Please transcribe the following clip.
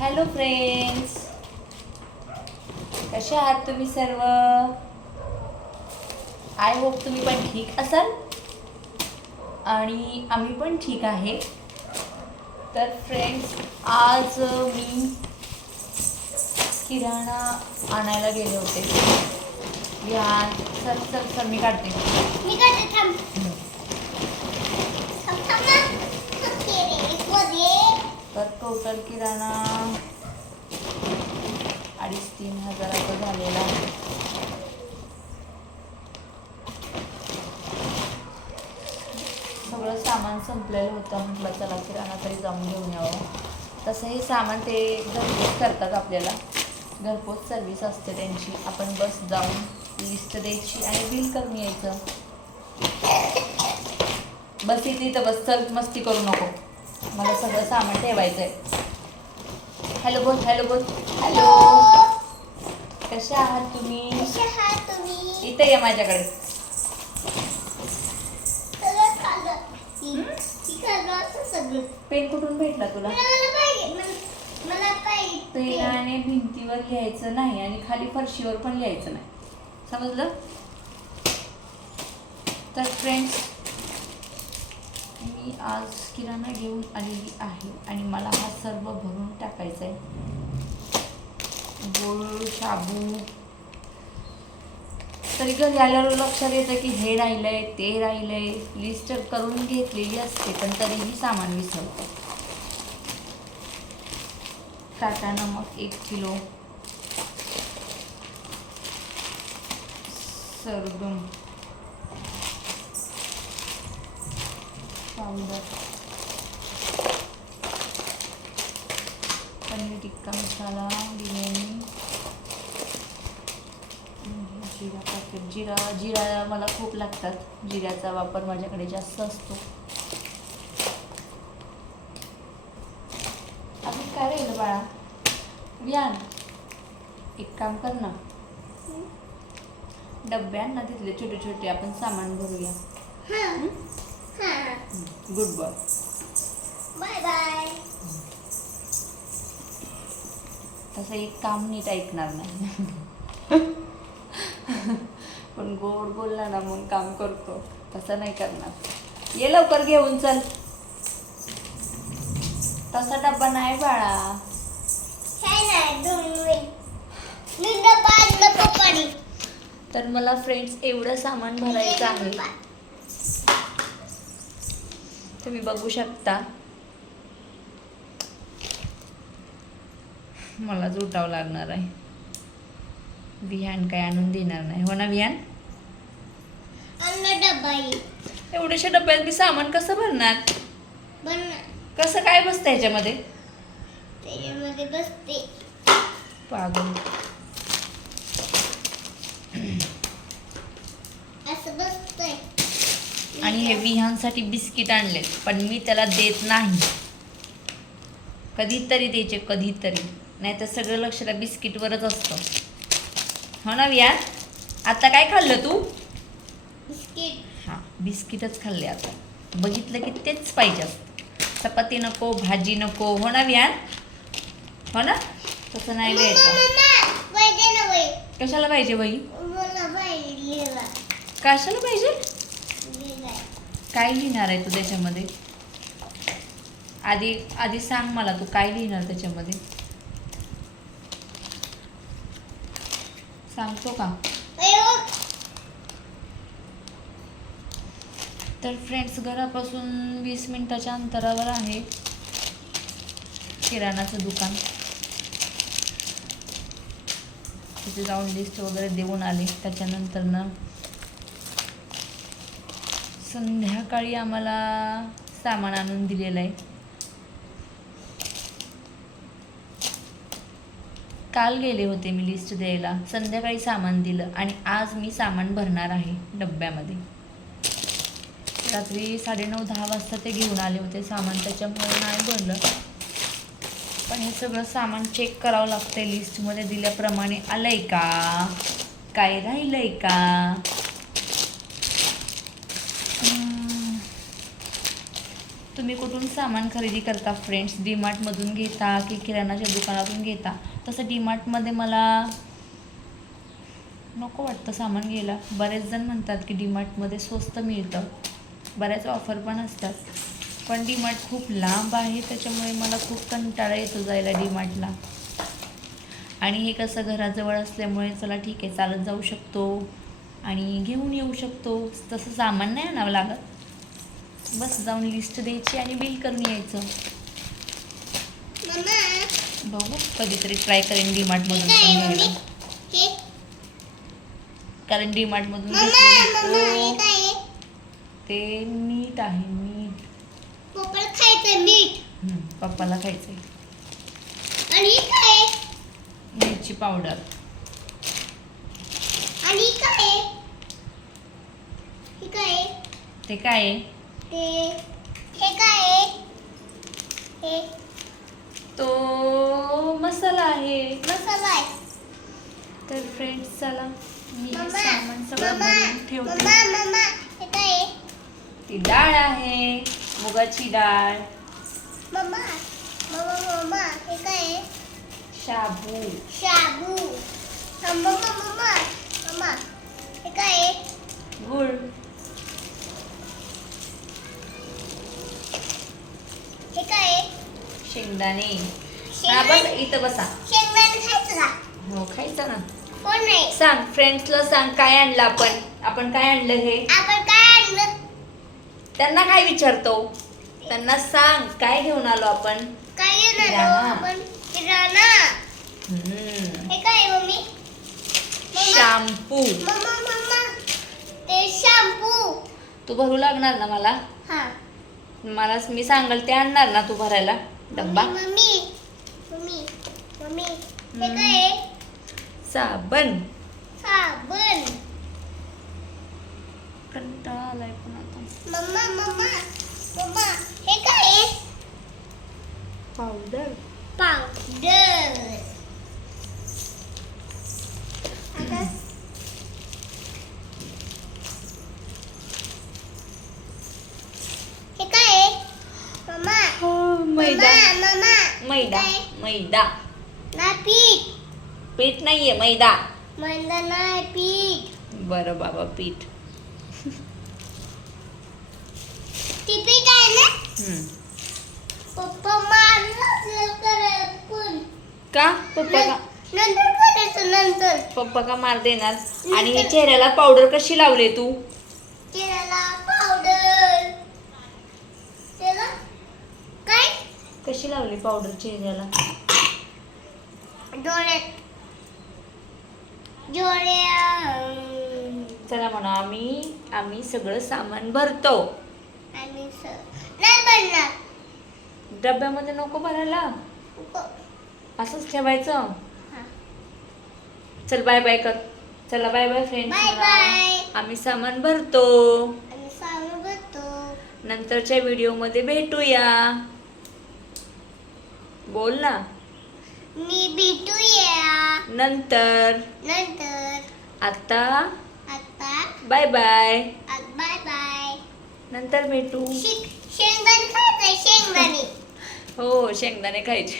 Hello friends कसे आहात तुम्ही सर्व? आय होप तुम्ही पण ठीक असाल. आणि आम्ही पण ठीक आहे. तर फ्रेंड्स आज मी किराणा आणायला गेले होते. या सर सर सर मी काढते. मी थांब थांब ना थांब की रे, एक मध्ये. तर टोटल किराणा अडीच तीन हजाराचा झालेला आहे. सगळं सामान संपलेलं होतं. म्हटलं चला किराणा तरी जाऊन घेऊन यावं. तसं हे सामान ते घरपोच करतात आपल्याला. घरपोच सर्विस असते त्यांची. आपण बस जाऊन लिस्ट द्यायची आणि बिल करून यायचं. बस इथे तर बस. चल मस्ती करू नको. मला सगळं सामान ठेवायचं आहे हॅलो बोल हॅलो बोल. हॅलो कसे आहात तुम्ही? इथे या माझ्याकडे. पेन कुठून भेटला तुला? पेनाने भिंतीवर लिहायचं नाही आणि खाली फरशीवर पण लिहायचं नाही. समजलं? तर फ्रेंड्स मी आज किराणा घेऊन आलेली आहे आणि मला हा सर्व भरून टाकायचा आहे गोळ शाबू. तरी घरी आल्यावर लक्षात येतं की हे राहिलंय ते राहिलंय. लिस्ट करून घेतलेली असते पण तरीही सामान विसरतो. टाटा नमक एक किलो. सरगम पावडर पनीर टिक्का मसाला बिर्याणी जिरा पॅकेट जिरा जिरा मला खूप लागतात. जिऱ्याचा वापर माझ्याकडे जास्त असतो. अजून काय राहिलं बाळा? विहान एक काम कर ना. डब्बे आण ना तिथले छोटे छोटे आपण सामान भरूया. गुड बॉय बाय बाय तसं एक काम नीट ऐकणार नाही. पण गोड बोलला ना मग काम करतो. तसं नाही करणार. ये लवकर घेऊन चल. तसा डब्बा नाही बाळा. तर मला फ्रेंड्स एवढं सामान भरायचं आहे. तुम्ही बघू शकता. मला उठावं लागणार आहे. विहान काय आणून देणार नाही. हो ना विहान. एवढ्याशा डब्यात मी सामान कसं भरणार? पण कसं काय बसतं ह्याच्यामध्ये त्याच्यामध्ये बसते. पागल असं बसतंय आणि हे विहानसाठी बिस्किट आणले पण मी त्याला देत नाही. कधीतरी द्यायचे कधीतरी. नाही तर सगळं लक्ष त्या बिस्किटवरच असतं. हो ना विहान? आता काय खाल्लं तू? बिस्किट. हां बिस्किटच खाल्ले आता. बघितलं की तेच पाहिजे असतं. चपाती नको भाजी नको. हो ना विहान? हो ना? तसं नाही. कशाला पाहिजे बाई वही. कशाला पाहिजे. काय लिहिणार आहे तू त्याच्यामध्ये? आधी आधी सांग मला तू काय लिहिणार त्याच्यामध्ये? सांगतो का? तर फ्रेंड्स घरापासून वीस मिनिटाच्या अंतरावर आहे किराणाचं दुकान. तिथे जाऊन लिस्ट वगैरे देऊन आले. त्याच्यानंतर ना संध्याकाळी आम्हाला सामान आणून दिलेलं आहे. काल गेले होते मी लिस्ट द्यायला. संध्याकाळी सामान दिलं आणि आज मी सामान भरणार आहे डब्यामध्ये. रात्री साडेनऊ दहा वाजता ते घेऊन आले होते सामान त्याच्यामुळे नाही भरलं. पण हे सगळं सामान चेक करावं लागतंय लिस्टमध्ये दिल्याप्रमाणे. आलंय का? काय राहिलंय का? तुम्ही कुठून सामान खरेदी करता फ्रेंड्स डीमार्टमधून घेता की किराणाच्या दुकानातून घेता? तसं डीमार्टमध्ये मला नको वाटतं सामान घ्यायला. बरेच जण म्हणतात की डीमार्टमध्ये स्वस्त मिळतं. बऱ्याच ऑफर पण असतात. पण डीमार्ट खूप लांब आहे त्याच्यामुळे मला खूप कंटाळा येतो जायला डीमार्टला आणि हे कसं घराजवळ असल्यामुळे चला ठीक आहे चालत जाऊ शकतो आणि घेऊन येऊ शकतो. तसं सामान नाही आणावं लागत. बस जाऊन लिस्ट द्यायची आणि बिल करून यायचं. बघू कधीतरी ट्राय करेन घ्यायला. हे. कारण हे काय आहे. ते मीठ आहे मीठ पप्पाला खायचं मीठ. पप्पाला खायचंय. आणि काय? मिरची पावडर. आणि काय काय आहे? ते काय आहे? ते हे काय? हे. तो मसाला आहे. मसाला आहे. तर फ्रेंड्स चला. मी हे मम्मा सामान सगळं मम्मा भरून ठेवते. मम्मा मम्मा हे काय आहे? ती डाळ आहे मुगाची डाळ. मम्मा मम्मा मम्मा हे काय आहे? शाबू. शाबू. मम्मा मम्मा मम्मा हे काय आहे? गुळ. शेंगदाणे. हा बस इथं बसा. शेंगदाणे खायचं का? हो खायचं ना. कोण नाही सांग फ्रेंड्सला सांग काय आणलं आपण? आपण काय आणलं हे? आपण काय आणलं? त्यांना काय विचारतो? त्यांना सांग काय घेऊन आलो आपण? काय घेऊन आलो? किराणा. आपण किराणा. हम्म. हे काय mummy? Mamma. Shampoo. Mamma mamma. ते शॅम्पू. तू भरू लागणार ना मला? हा. मला मी सांगल ते आणणार ना तू भरायला? डब्बा? मम्मी मम्मी मम्मी हे काय आहे? साबण. साबण. कंटाळा आलाय पण आता. मम्मा मम्मा मम्मा हे काय आहे? पावडर. पावडर आता हे काय आहे? मम्मा मैदा. मैदा? मैदा. ना पीठ. पीठ नाहीये मैदा. मैदा नाही पीठ. बरं बाबा पीठ. ती पीठ आहे ना? हम्म. पप्पा मारलं का? पप्पा का? नंतर करायचं नंतर. पप्पा का मार देणार? आणि हे चेहऱ्याला पावडर कशी लावले तू त्याला पावडर त्याला काय कशी लावली पावडर चेहऱ्याला चला म्हणा आम्ही आम्ही सगळं सामान भरतो. आणि स नाही बनणार डब्यामध्ये नको भरायला. असंच ठेवायचं. हा. चल बाय बाय कर. चला बाय बाय Bye bye. आम्ही सामान भरतो. सांगू बघतो नंतरच्या व्हिडिओमध्ये भेटूया. बोल ना. मी भेटूया. नंतर. नंतर. आता आता बाय बाय. Bye bye. नंतर भेटू. शेंगदाणे खायचंय शेंगदाणे. हो शेंगदाणे खायचे.